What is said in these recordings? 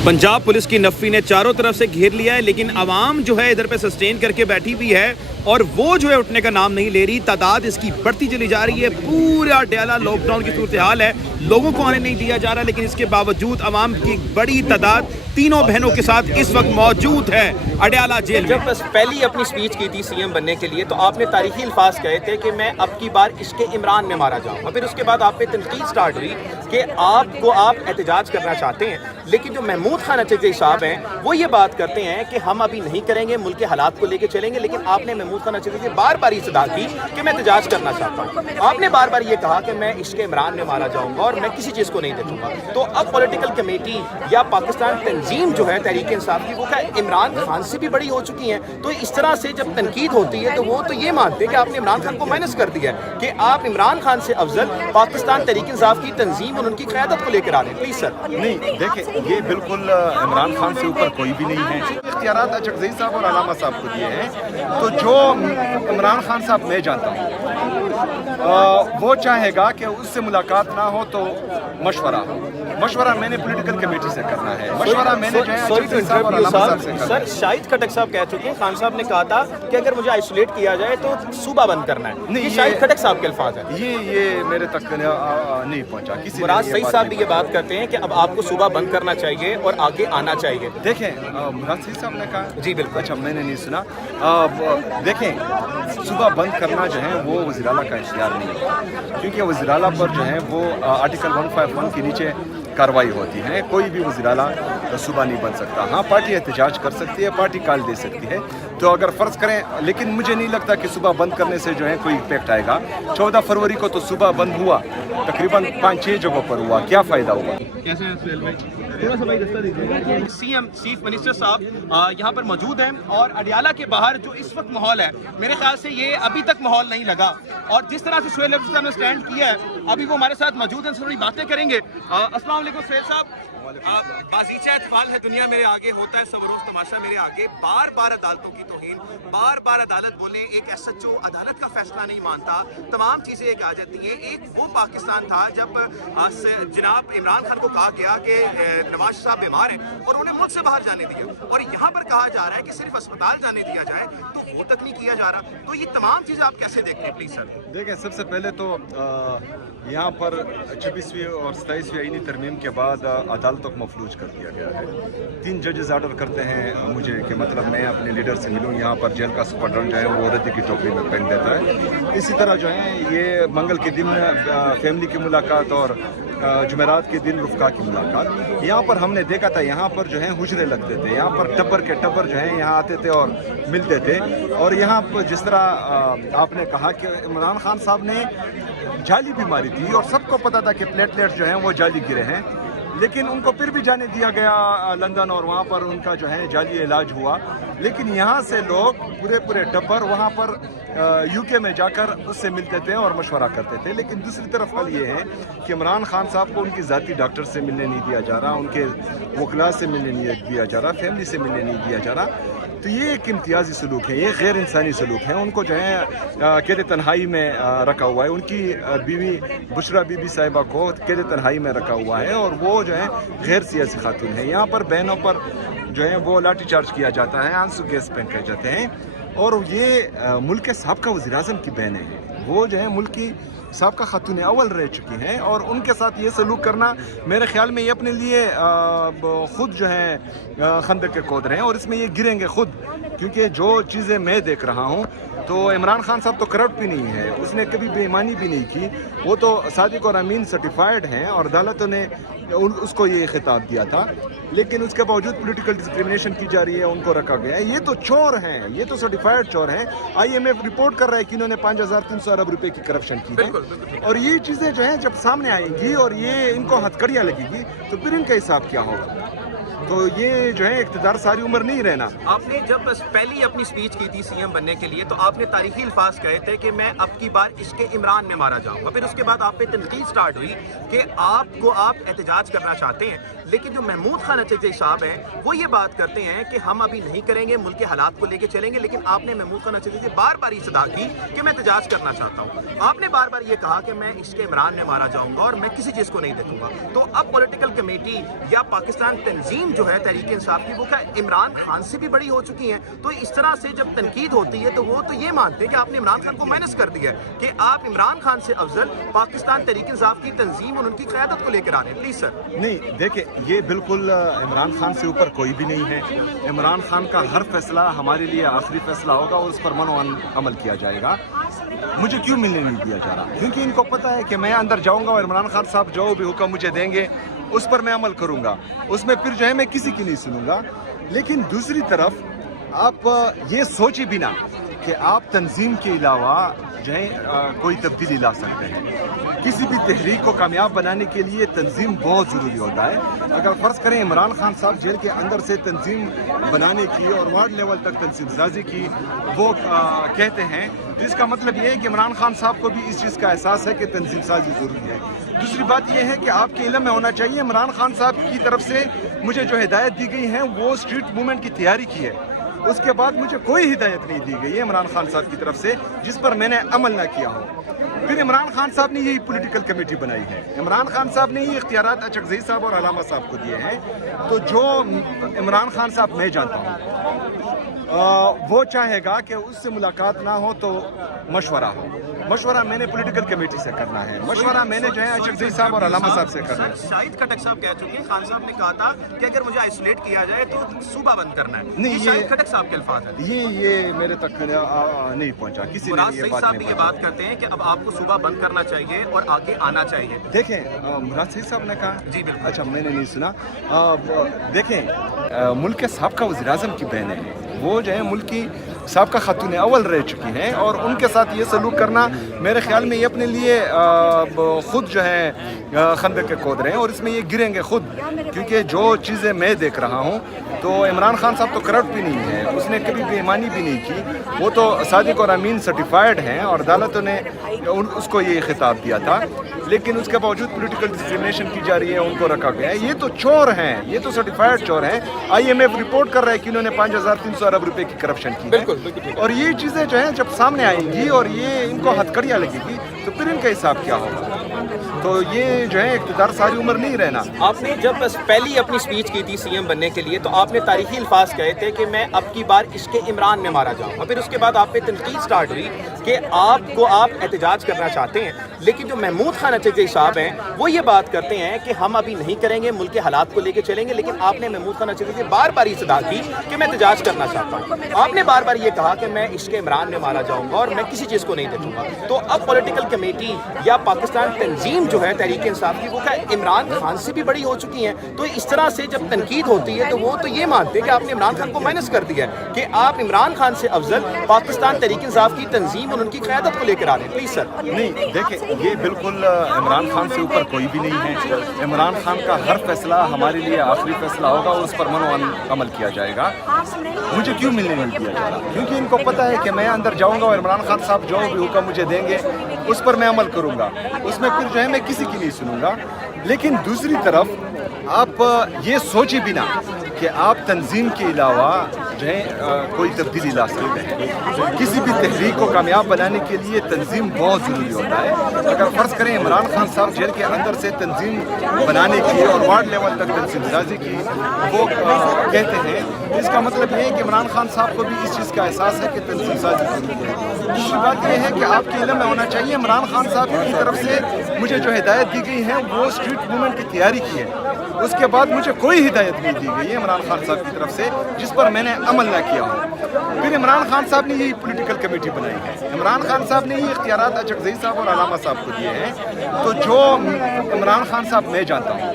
Punjab police की नफ़ी ने चारों तरफ से घेर लिया है, लेकिन आवाम जो है इधर पे सस्टेन करके बैठी हुई है और वो जो है उठने का नाम नहीं ले रही। तादाद इसकी बढ़ती चली जा रही है। पूरा अडयाला लॉकडाउन की सूरत हाल है, लोगों को आने नहीं दिया जा रहा, लेकिन इसके बावजूद आवाम की बड़ी तादाद तीनों बहनों के साथ इस वक्त मौजूद है अडयाला जेल में। जब बस पहली अपनी स्पीच की थी सीएम बनने के लिए, तो आपने तारीखी अल्फाज कहे थे कि मैं अब की बार इश्क़ इमरान में मारा जाऊंगा। फिर उसके बाद आप पे तनकीद स्टार्ट हुई कि आप एहतजाज करना चाहते हैं, लेकिन जो महमूद खान अचकज़ई साहब हैं वो ये बात करते हैं कि हम अभी नहीं करेंगे, मुल्क के हालात को लेके चलेंगे। लेकिन आपने महमूद खान अचकज़ई से बार बार ये सदा की कि मैं एहतजाज करना चाहता हूँ। आपने बार बार ये कहा कि मैं इश्क़ इमरान में मारा जाऊँगा और मैं किसी चीज़ को नहीं देखूँगा। तो अब पॉलिटिकल कमेटी या पाकिस्तान तंजीम जो है तहरीक इंसाफ की, वो क्या इमरान खान से भी बड़ी हो चुकी हैं? तो इस तरह से जब तनकीद होती है तो वो तो ये मानते हैं कि आपने इमरान खान को माइनस कर दिया है, कि आप इमरान खान से अफजल पाकिस्तान तहरीक इंसाफ की तंजीम और उनकी क़यादत को लेकर आ रहे हैं। Please sir. नहीं, देखें, ये बिल्कुल इमरान खान से ऊपर कोई भी नहीं है। इख्तियारात अचकज़ई साहब और अलामा साहब को दिए हैं, तो जो इमरान खान साहब मैं जानता हूँ वो चाहेगा कि उससे मुलाकात ना हो तो मशवरा मैंने पॉलिटिकल कमेटी से करना है। मशवरा मैंने जो है अचकज़ई साहब और अलामा साहब से करना है। सर, शाहिद खटक साहब कह चुके हैं, खान साहब ने कहा था कि अगर मुझे आइसोलेट किया जाए तो सूबा बंद करना है। नहीं, ये शाहिद खटक साहब के अल्फाज है। ये मेरे तक नहीं पहुंचा। किसी मुराद सईद साहब भी ये बात करते हैं कि अब आपको सूबा बंद करना चाहिए और आगे आना चाहिए। देखें, मुराद सईद साहब ने कहा। जी बिल्कुल। अच्छा, मैंने नहीं सुना। देखें, सूबा बंद करना जो है वो वज़ीर-ए-आला का इख्तियार नहीं है, क्योंकि वज़ीर-ए-आला पर जो है वो आर्टिकल 151 के नीचे कार्रवाई होती है। कोई भी वज़ीर-ए-आला सूबा नहीं बन सकता। हाँ, पार्टी एहतजाज कर सकती है, पार्टी कॉल दे सकती है। तो अगर फ़र्ज़ करें, लेकिन मुझे नहीं लगता कि सूबा बंद करने से जो है कोई इम्पैक्ट आएगा। 14 फरवरी को तो सूबा बंद हुआ, तकरीबन 5-6 जगहों पर हुआ। क्या फ़ायदा हुआ? कैसे हैं सुहेल भाई? थोड़ा सा भाई रास्ता दीजिए। सीएम चीफ मिनिस्टर साहब यहाँ पर मौजूद हैं और अडयाला के बाहर जो इस वक्त माहौल है, मेरे ख्याल से ये अभी तक माहौल नहीं लगा। और जिस तरह से सुहेल साहब ने स्टैंड किया है, अभी वो हमारे साथ मौजूद हैं, थोड़ी बातें करेंगे। अस्सलाम वालेकुम सुहेल साहब। बाज़ीचा इत्फाल है दुनिया मेरे आगे, होता है सब रोज़ तमाशा मेरे आगे। बार बार अदालतों की तौहीन, बार बार अदालत बोले, एक SHO अदालत का फैसला नहीं मानता, तमाम चीज़ें एक आ जाती हैं। एक वो पाकिस्तान था जब जनाब इमरान खान को कहा गया कि नवाज साहब बीमार हैं और उन्हें मुल्क से बाहर जाने दिया, और यहाँ पर कहा जा रहा है कि सिर्फ अस्पताल जाने दिया जाए, तो वो तक नहीं किया जा रहा। तो ये तमाम चीज़ें आप कैसे देखते हैं प्लीज़ सर? देखें, सबसे पहले तो यहाँ पर 26वीं और 27वीं आईनी तरमीम के बाद अदालतों को मफलूज कर दिया गया है। 3 जजेस ऑर्डर करते हैं मुझे कि मतलब मैं अपने लीडर से मिलूँ। यहाँ पर जेल का सुपरडेंट जो है वो रद्दी की टोकरी में पहन देता है। इसी तरह जो है ये मंगल के दिन फैमिली की मुलाकात और जुमेरात के दिन रुफ़का की मुलाकात। यहाँ पर हमने देखा था, यहाँ पर जो है हुजरे लगते थे, यहाँ पर टब्बर के टब्बर जो है यहाँ आते थे और मिलते थे। और यहाँ पर जिस तरह आपने कहा कि इमरान खान साहब ने जाली बीमारी थी और सबको पता था कि प्लेटलेट्स जो हैं वो जाली गिरे हैं, लेकिन उनको फिर भी जाने दिया गया लंदन और वहाँ पर उनका जो है जाली इलाज हुआ। लेकिन यहाँ से लोग पूरे टब्बर वहाँ पर UK में जाकर उससे मिलते थे और मशवरा करते थे। लेकिन दूसरी तरफ हल ये है कि इमरान खान साहब को उनकी ज़ाती डॉक्टर से मिलने नहीं दिया जा रहा, उनके वकला से मिलने नहीं दिया जा रहा, फैमिली से मिलने नहीं दिया जा रहा। तो ये एक इम्तियाजी सलूक है, ये गैर इंसानी सलूक है। उनको जो है कैद तन्हाई में रखा हुआ है। उनकी बीवी बुशरा बीबी साहिबा को कैद तन्हाई में रखा हुआ है और वो जो है गैर सियासी खातून है। यहाँ पर बहनों पर जो है वो लाठी चार्ज किया जाता है, आंसू गैस फेंके जाते हैं। और ये मुल्क के साबका वज़ीर आज़म की बहनें हैं, वो जो है मुल्क की साबका खातून अव्वल रह चुकी हैं, और उनके साथ ये सलूक करना मेरे ख्याल में ये अपने लिए ख़ुद जो है खंदक के खोद रहे हैं और इसमें ये गिरेंगे खुद। क्योंकि जो चीज़ें मैं देख रहा हूँ, तो इमरान खान साहब तो करप्ट भी नहीं है, उसने कभी बेईमानी भी नहीं की, वो तो सादिक और अमीन सर्टिफाइड हैं और अदालतों ने उसको ये खिताब दिया था। लेकिन उसके बावजूद पॉलिटिकल डिस्क्रिमिनेशन की जा रही है, उनको रखा गया है। ये तो चोर हैं, ये तो सर्टिफाइड चोर हैं। IMF रिपोर्ट कर रहा है कि इन्होंने 5300 अरब रुपए की करप्शन की है। और ये चीज़ें जो हैं जब सामने आएंगी और ये इनको हथकड़ियाँ लगेगी, तो फिर इनका हिसाब क्या होगा? तो ये जो है इक़्तिदार सारी उम्र नहीं रहना। आपने जब पहली अपनी स्पीच की थी सीएम बनने के लिए, तो आपने तारीखी अल्फाज कहे थे कि मैं अब की बार इश्क़ इमरान में मारा जाऊंगा। फिर उसके बाद आप पे तनकीद स्टार्ट हुई कि आप एहतजाज करना चाहते हैं, लेकिन जो महमूद खान अचकज़ई साहब हैं वो ये बात करते हैं कि हम अभी नहीं करेंगे, मुल्क के हालात को लेके चलेंगे। लेकिन आपने महमूद खान अचकज़ई से बार बार ये सदा की कि मैं एहतजाज करना चाहता हूँ। आपने बार बार ये कहा कि मैं इश्क़ इमरान में मारा जाऊंगा और मैं किसी चीज़ को नहीं देखूंगा। तो अब पॉलिटिकल कमेटी या पाकिस्तान तंजीम اوام جو ہے تحریک انصاف کی وہ کیا عمران خان سے بھی بڑی ہو چکی ہیں؟ تو اس طرح سے جب تنقید ہوتی ہے تو وہ تو یہ مانتے ہیں کہ آپ نے عمران خان کو مائنس کر دیا ہے کہ آپ عمران خان سے افضل پاکستان تحریک انصاف کی تنظیم اور ان کی قیادت کو لے کر آ رہے ہیں. Please sir. نہیں دیکھیں، یہ بالکل عمران خان سے اوپر کوئی بھی نہیں ہے. عمران خان کا ہر فیصلہ ہمارے لیے آخری فیصلہ ہوگا اور اس پر عمل کیا جائے گا. مجھے کیوں ملنے نہیں دیا جا رہا؟ کیونکہ ان کو پتہ ہے کہ میں اندر جاؤں گا اور عمران خان صاحب جو بھی حکم مجھے دیں گے اس پر میں عمل کروں گا. اس میں پھر جو ہے میں کسی کی نہیں سنوں گا. لیکن دوسری طرف آپ یہ سوچے بھی نہ کہ آپ تنظیم کے علاوہ جو ہے کوئی تبدیلی لا سکتے ہیں. کسی بھی تحریک کو کامیاب بنانے کے لیے تنظیم بہت ضروری ہوتا ہے. اگر فرض کریں عمران خان صاحب جیل کے اندر سے تنظیم بنانے کی اور وارڈ لیول تک تنظیم سازی کی وہ کہتے ہیں، تو اس کا مطلب یہ ہے کہ عمران خان صاحب کو بھی اس چیز کا احساس ہے کہ تنظیم سازی ضروری ہے. دوسری بات یہ ہے کہ آپ کے علم میں ہونا چاہیے عمران خان صاحب کی طرف سے مجھے جو ہدایت دی گئی ہیں وہ اسٹریٹ موومنٹ کی تیاری کی ہے. اس کے بعد مجھے کوئی ہدایت نہیں دی گئی ہے عمران خان صاحب کی طرف سے جس پر میں نے عمل نہ کیا ہو. پھر عمران خان صاحب نے یہی پولیٹیکل کمیٹی بنائی ہے. عمران خان صاحب نے یہ اختیارات اچکزئی صاحب اور علامہ صاحب کو دیے ہیں. تو جو عمران خان صاحب میں جانتا ہوں وہ چاہے گا کہ اس سے ملاقات نہ ہو تو مشورہ ہو. مشورہ میں نے پولیٹیکل کمیٹی سے کرنا ہے. مشورہ میں نے جو ہے اچکزئی صاحب اور علامہ صاحب سے کرنا ہے. شاہد کھٹک صاحب کہہ چکے ہیں، خان صاحب نے کہا تھا کہ اگر مجھے آئسولیٹ کیا جائے تو صوبہ بند کرنا ہے. نہیں، شاہد کھٹک صاحب کے الفاظ ہیں. یہ میرے تک نہیں پہنچا. کسی نے مراد یہ سعید بات صاحب نہیں بھی یہ پہنچا. بات کرتے ہیں کہ اب آپ کو صوبہ بند کرنا چاہیے اور آگے آنا چاہیے. دیکھیں مراد سعید صاحب نے کہا. جی بالکل. اچھا، میں نے نہیں سنا. دیکھیں ملک کے سابقہ وزیر اعظم کی بہنیں ہیں، وہ جو ہے ملک کی سابقہ خاتون اول رہ چکی ہیں اور ان کے ساتھ یہ سلوک کرنا میرے خیال میں یہ اپنے لیے خود جو ہے خندق کے کود رہے ہیں اور اس میں یہ گریں گے خود. کیونکہ جو چیزیں میں دیکھ رہا ہوں تو عمران خان صاحب تو کرپٹ بھی نہیں ہے، اس نے کبھی بے ایمانی بھی نہیں کی. وہ تو صادق اور امین سرٹیفائیڈ ہیں اور عدالتوں نے اس کو یہ خطاب دیا تھا. لیکن اس کے باوجود پولیٹیکل ڈسکریمنیشن کی جا رہی ہے، ان کو رکھا گیا ہے. یہ تو چور ہیں، یہ تو سرٹیفائیڈ چور ہیں. IMF رپورٹ کر رہا ہے کہ انہوں نے 5300 ارب روپے کی کرپشن کی ہے. اور یہ چیزیں جو ہیں جب سامنے آئیں گی اور یہ ان کو ہتھکڑیاں لگے گی تو پھر ان کا حساب کیا ہوگا. تو یہ جو ہے اقتدار ساری عمر نہیں رہنا. آپ نے جب پہلی اپنی سپیچ کی تھی CM بننے کے لیے تو آپ نے تاریخی الفاظ کہے تھے کہ میں اب کی بار عشق عمران میں مارا جاؤں گا. پھر اس کے بعد آپ پہ تنقید سٹارٹ ہوئی کہ آپ احتجاج کرنا چاہتے ہیں. لیکن جو محمود خان اچکزئی صاحب ہیں وہ یہ بات کرتے ہیں کہ ہم ابھی نہیں کریں گے، ملک کے حالات کو لے کے چلیں گے. لیکن آپ نے محمود خان اچکزئی سے بار بار یہ صدا کی کہ میں احتجاج کرنا چاہتا ہوں. آپ نے بار بار یہ کہا کہ میں عشق عمران میں مارا جاؤں گا اور میں کسی چیز کو نہیں دیکھوں گا. تو اب پولیٹیکل کمیٹی یا پاکستان تنظیم جو ہے تحریک انصاف کی وہ کیا عمران خان سے بھی بڑی ہو چکی ہیں؟ تو اس طرح سے جب تنقید ہوتی ہے تو وہ تو یہ مانتے ہیں کہ آپ نے عمران خان کو مائنس کر دیا ہے کہ آپ عمران خان سے افضل پاکستان تحریک انصاف کی تنظیم اور ان کی قیادت کو لے کر آ رہے ہیں. Please sir. نہیں دیکھیں، یہ بالکل عمران خان سے اوپر کوئی بھی نہیں ہے. عمران خان کا ہر فیصلہ ہمارے لیے آخری فیصلہ ہوگا اور اس پر عمل کیا جائے گا. مجھے کیوں ملنے نہیں دیا جا رہا؟ کیونکہ ان کو پتہ ہے کہ میں اندر جاؤں گا اور عمران خان صاحب جو بھی حکم مجھے دیں گے اس پر میں عمل کروں گا. اس میں پھر جو ہے میں کسی کی نہیں سنوں گا. لیکن دوسری طرف آپ یہ سوچے بھی نہ کہ آپ تنظیم کے علاوہ جو ہے کوئی تبدیلی لا سکتے ہیں. کسی بھی تحریک کو کامیاب بنانے کے لیے تنظیم بہت ضروری ہوتا ہے. اگر فرض کریں عمران خان صاحب جیل کے اندر سے تنظیم بنانے کی اور وارڈ لیول تک تنظیم سازی کی وہ کہتے ہیں، اس کا مطلب یہ ہے کہ عمران خان صاحب کو بھی اس چیز کا احساس ہے کہ تنظیم سازی ضروری ہے. دوسری بات یہ ہے کہ آپ کے علم میں ہونا چاہیے عمران خان صاحب کی طرف سے مجھے جو ہدایت دی گئی ہے وہ اسٹریٹ موومنٹ کی تیاری کی ہے. اس کے بعد مجھے کوئی ہدایت نہیں دی گئی ہے عمران خان صاحب کی طرف سے جس پر میں نے عمل نہ کیا ہو. پھر عمران خان صاحب نے یہی پولیٹیکل کمیٹی بنائی ہے. عمران خان صاحب نے یہ اختیارات اچکزئی صاحب اور علامہ صاحب کو دیے ہیں. تو جو عمران خان صاحب میں جانتا ہوں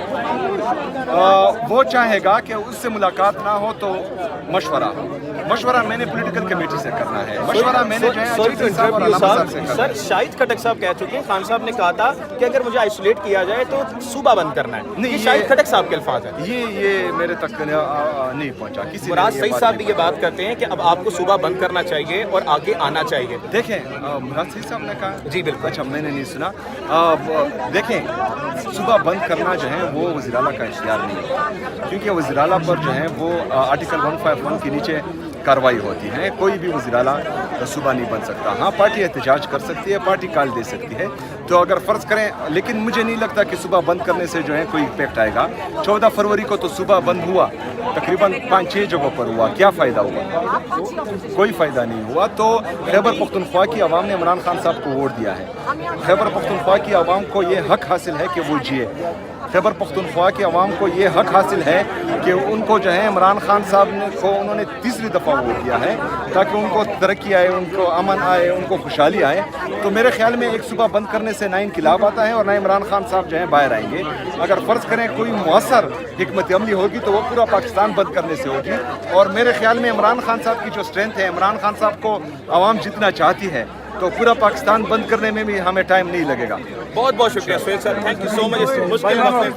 وہ چاہے گا کہ اس سے ملاقات نہ ہو تو مشورہ میں نے پولیٹیکل کمیٹی سے کرنا ہے. مشورہ میں نے جو ہے اچکزئی صاحب اور علامہ صاحب سے کرنا ہے. سر شاہد کھٹک صاحب کہہ چکے ہیں خان صاحب نے کہا تھا کہ اگر مجھے آئسولیٹ کیا جائے تو صوبہ بند کرنا ہے. یہ شاہد کھٹک صاحب کے الفاظ ہیں. یہ میرے تک نہیں پہنچا. کسی مراد سعید صاحب بھی یہ بات کرتے ہیں کہ اب آپ کو صوبہ بند کرنا چاہیے اور آگے آنا چاہیے. دیکھیں مراد سعید صاحب نے کہا. جی بالکل. اچھا، میں نے نہیں سنا. دیکھیں صوبہ بند کرنا جو ہے وہ وزیر اعلیٰ کا اختیار نہیں ہے. کیونکہ وزیر اعلیٰ پر جو ہے وہ آرٹیکل 151 کے نیچے کارروائی ہوتی ہے. کوئی بھی وزیر اعلیٰ सूबा नहीं बन सकता। हाँ, पार्टी एहतजाज कर सकती है, पार्टी काल दे सकती है। तो अगर फ़र्ज़ करें, लेकिन मुझे नहीं लगता कि सूबा बंद करने से जो है कोई इम्पेक्ट आएगा। 14 फरवरी को तो सूबा बंद हुआ, तकरीबन 5-6 जगहों पर हुआ, क्या फ़ायदा हुआ? कोई फ़ायदा नहीं हुआ। तो खैबर पख्तूनख्वा की आवाम ने इमरान खान साहब को वोट दिया है। खैबर पख्तूनख्वा की आवाम को ये हक हासिल है कि वो जिए। खैबर पख्तूनख्वा की आवाम को ये हक हासिल है कि उनको जो है इमरान खान साहब को उन्होंने तीसरी दफ़ा वोट दिया है ताकि उनको तरक्की आए, उनको अमन आए, उनको खुशहाली आए। तो मेरे ख्याल में एक सूबा बंद करने से ना इनकलाब आता है और ना इमरान खान साहब जो है बाहर आएंगे। अगर फ़र्ज़ करें कोई मौसर हिकमत अमली होगी तो वो पूरा पाकिस्तान बंद करने से होगी। और मेरे ख्याल में इमरान खान साहब की जो स्ट्रेंथ है, इमरान खान साहब को आवाम जितना चाहती है, तो पूरा पाकिस्तान बंद करने में भी हमें टाइम नहीं लगेगा। बहुत बहुत शुक्रिया Suhail sir, thank you so much. इस मुश्किल वक्त में